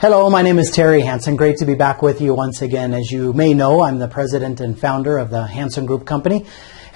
Hello, my name is Terry Hansen. Great to be back with you once again. As you may know, I'm the president and founder of the Hansen Group Company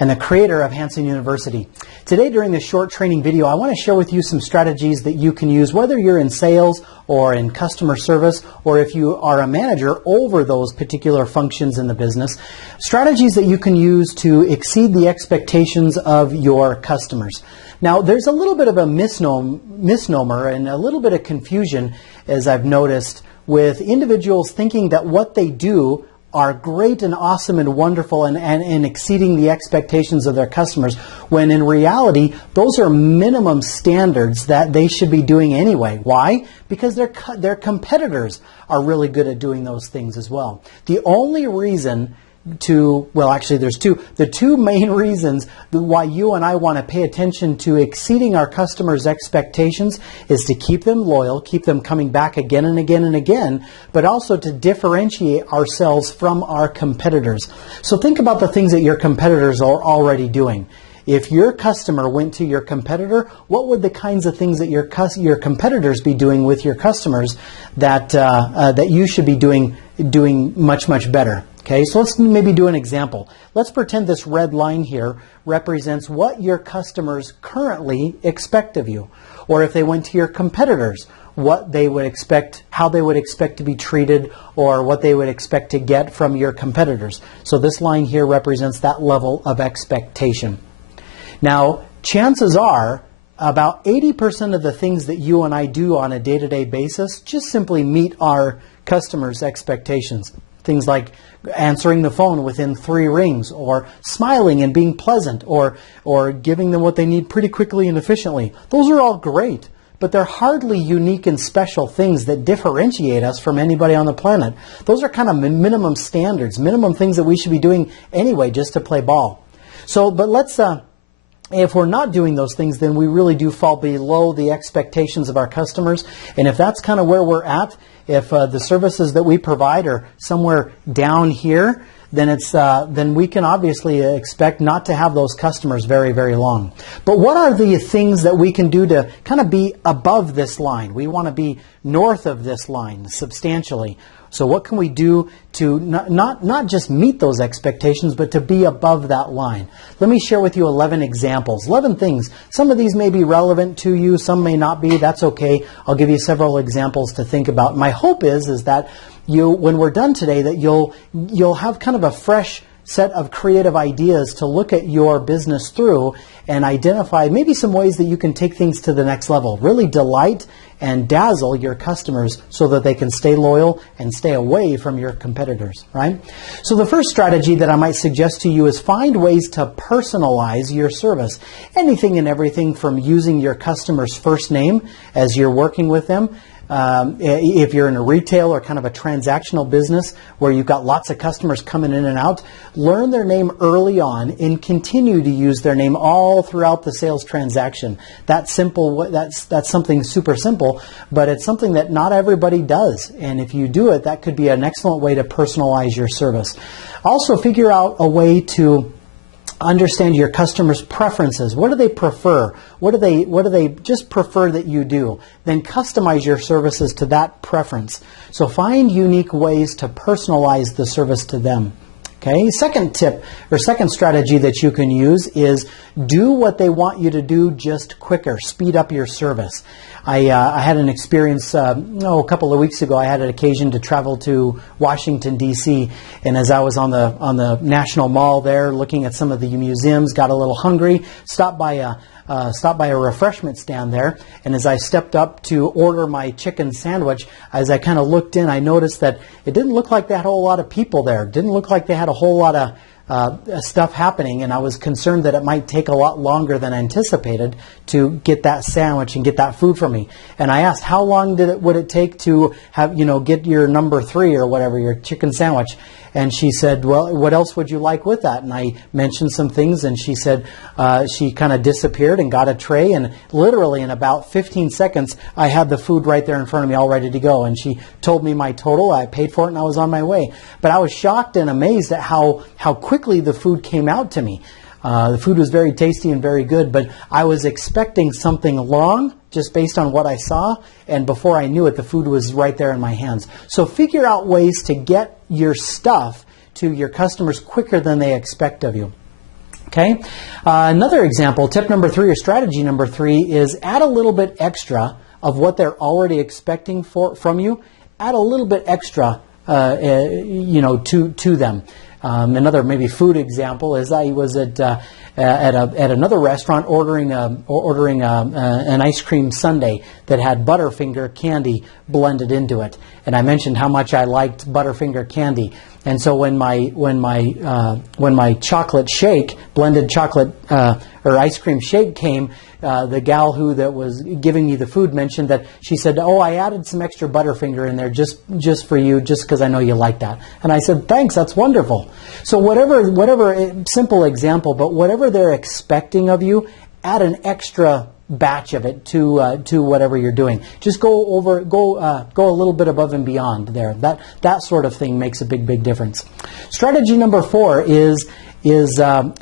and the creator of Hansen University. Today, during this short training video, I want to share with you some strategies that you can use, whether you're in sales or in customer service, or if you are a manager over those particular functions in the business, strategies that you can use to exceed the expectations of your customers. Now, there's a little bit of a misnomer and a little bit of confusion, as I've noticed, with individuals thinking that what they do are great and awesome and wonderful and exceeding the expectations of their customers, when in reality, those are minimum standards that they should be doing anyway. Why? Because their competitors are really good at doing those things as well. The only reason there's two. The two main reasons why you and I want to pay attention to exceeding our customers' expectations is to keep them loyal, keep them coming back again and again and again, but also to differentiate ourselves from our competitors. So think about the things that your competitors are already doing. If your customer went to your competitor, what would the kinds of things that your competitors be doing with your customers that you should be doing much, much better? Okay, so let's maybe do an example. Let's pretend this red line here represents what your customers currently expect of you. Or if they went to your competitors, what they would expect, how they would expect to be treated, or what they would expect to get from your competitors. So this line here represents that level of expectation. Now, chances are about 80% of the things that you and I do on a day-to-day basis just simply meet our customers' expectations. Things like answering the phone within 3 rings, or smiling and being pleasant, or giving them what they need pretty quickly and efficiently. Those are all great, but they're hardly unique and special things that differentiate us from anybody on the planet. Those are kind of minimum standards, minimum things that we should be doing anyway just to play ball. So, but let's if we're not doing those things, then we really do fall below the expectations of our customers. And if that's kind of where we're at, if the services that we provide are somewhere down here, then then we can obviously expect not to have those customers very, very long. But what are the things that we can do to kind of be above this line? We want to be north of this line substantially. So what can we do to not just meet those expectations, but to be above that line? Let me share with you 11 examples, 11 things. Some of these may be relevant to you, some may not be. That's okay. I'll give you several examples to think about. My hope is that when we're done today, that you'll have kind of a fresh set of creative ideas to look at your business through and identify maybe some ways that you can take things to the next level. Really delight and dazzle your customers so that they can stay loyal and stay away from your competitors, right? So the first strategy that I might suggest to you is find ways to personalize your service. Anything and everything from using your customer's first name as you're working with them. If you're in a retail or kind of a transactional business where you've got lots of customers coming in and out, learn their name early on and continue to use their name all throughout the sales transaction. That's simple. That's something super simple, but it's something that not everybody does. And if you do it, that could be an excellent way to personalize your service. Also, figure out a way to understand your customers' preferences. What do they prefer? What do they just prefer that you do? Then customize your services to that preference. So find unique ways to personalize the service to them. Okay. Second tip or second strategy that you can use is do what they want you to do just quicker. Speed up your service. I had an experience a couple of weeks ago. I had an occasion to travel to Washington, D.C., and as I was on the National Mall there looking at some of the museums, got a little hungry, stopped by a refreshment stand there, and as I stepped up to order my chicken sandwich, as I kind of looked in, I noticed that it didn't look like they had a whole lot of people there. It didn't look like they had a whole lot of stuff happening, and I was concerned that it might take a lot longer than anticipated to get that sandwich and get that food for me. And I asked, how long would it take to have, get your number 3 or whatever, your chicken sandwich? And she said, well, what else would you like with that? And I mentioned some things, and she said she kind of disappeared and got a tray, and literally in about 15 seconds, I had the food right there in front of me all ready to go. And she told me my total. I paid for it, and I was on my way. But I was shocked and amazed at how quickly the food came out to me. The food was very tasty and very good, but I was expecting something long just based on what I saw, and before I knew it, the food was right there in my hands. So figure out ways to get your stuff to your customers quicker than they expect of you. Okay. Another example, tip number 3 or strategy number 3 is add a little bit extra of what they're already expecting from you. Add a little bit extra, to them. Another maybe food example is I was at another restaurant ordering an ice cream sundae that had Butterfinger candy blended into it, and I mentioned how much I liked Butterfinger candy. And so when my chocolate shake, blended chocolate or ice cream shake came, the gal that was giving me the food mentioned that she said, "Oh, I added some extra Butterfinger in there just for you, just because I know you like that." And I said, "Thanks, that's wonderful." So whatever simple example, but whatever they're expecting of you, add an extra batch of it to whatever you're doing. Just go a little bit above and beyond there. That sort of thing makes a big difference. Strategy number 4 is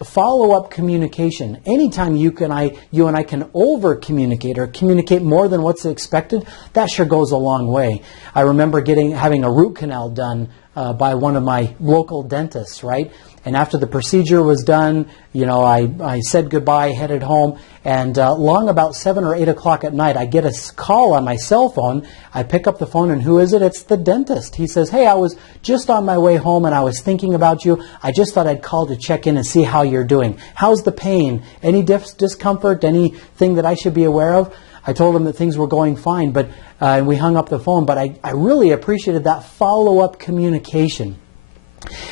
follow-up communication. Anytime you and I can over communicate or communicate more than what's expected, that sure goes a long way. I remember having a root canal done by one of my local dentists, right? And after the procedure was done, I said goodbye, headed home, and long about 7 or 8 o'clock at night, I get a call on my cell phone. I pick up the phone, and who is it? It's the dentist. He says, "Hey, I was just on my way home, and I was thinking about you. I just thought I'd call to check in and see how you're doing. How's the pain? Any discomfort? Anything that I should be aware of?" I told him that things were going fine, but and we hung up the phone. But I really appreciated that follow-up communication.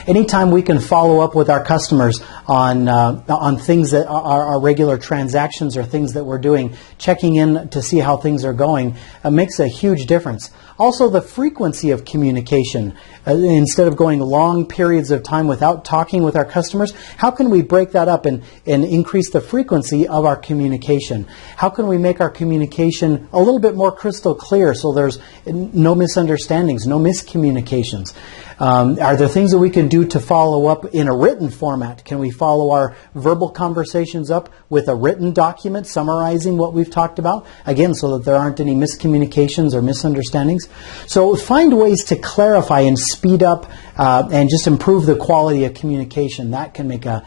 Anytime we can follow up with our customers on things that are our regular transactions or things that we're doing, checking in to see how things are going, makes a huge difference. Also, the frequency of communication. Instead of going long periods of time without talking with our customers, how can we break that up and increase the frequency of our communication? How can we make our communication a little bit more crystal clear so there's no misunderstandings, no miscommunications? Are there things that we can do to follow up in a written format? Can we follow our verbal conversations up with a written document summarizing what we've talked about? Again, so that there aren't any miscommunications or misunderstandings. So find ways to clarify and speed up and just improve the quality of communication. That can make a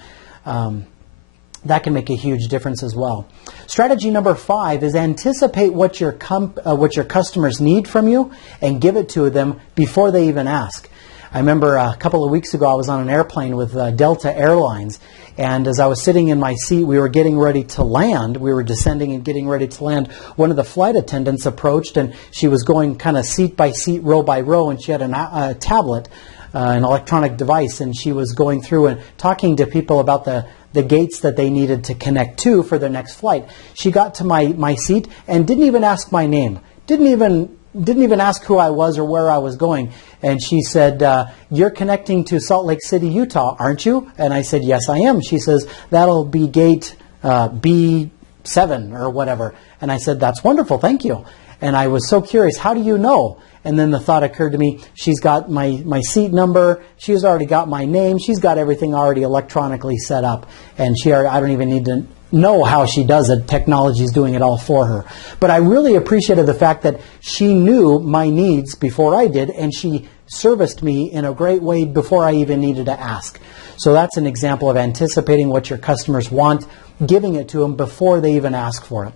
huge difference as well. Strategy number 5 is anticipate what your customers need from you and give it to them before they even ask. I remember a couple of weeks ago I was on an airplane with Delta Airlines, and as I was sitting in my seat, we were getting ready to land. We were descending and getting ready to land. One of the flight attendants approached, and she was going kind of seat by seat, row by row, and she had a tablet, an electronic device, and she was going through and talking to people about the gates that they needed to connect to for their next flight. She got to my seat and didn't even ask my name. Didn't even ask who I was or where I was going. And she said, "You're connecting to Salt Lake City, Utah, aren't you?" And I said, "Yes, I am." She says, "That'll be gate B7 or whatever." And I said, "That's wonderful, thank you." And I was so curious, "How do you know?" And then the thought occurred to me, she's got my seat number, she's already got my name, she's got everything already electronically set up. And I don't even need to know how she does it. Technology is doing it all for her. But I really appreciated the fact that she knew my needs before I did, and she serviced me in a great way before I even needed to ask. So that's an example of anticipating what your customers want, giving it to them before they even ask for it.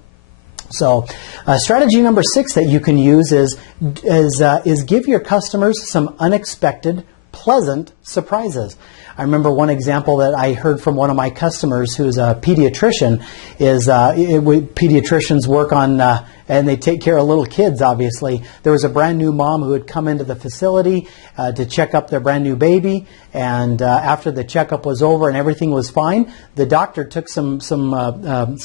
So strategy number 6 that you can use is give your customers some unexpected, pleasant surprises. I remember one example that I heard from one of my customers who's a pediatrician is pediatricians work on and they take care of little kids, obviously. There was a brand new mom who had come into the facility to check up their brand new baby, and after the checkup was over and everything was fine, the doctor took some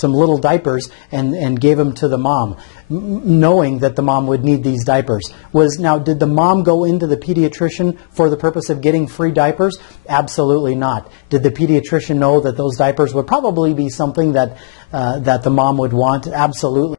little diapers and gave them to the mom, knowing that the mom would need these diapers. Now, did the mom go into the pediatrician for the purpose of getting free diapers? Absolutely not. Did the pediatrician know that those diapers would probably be something that the mom would want? Absolutely.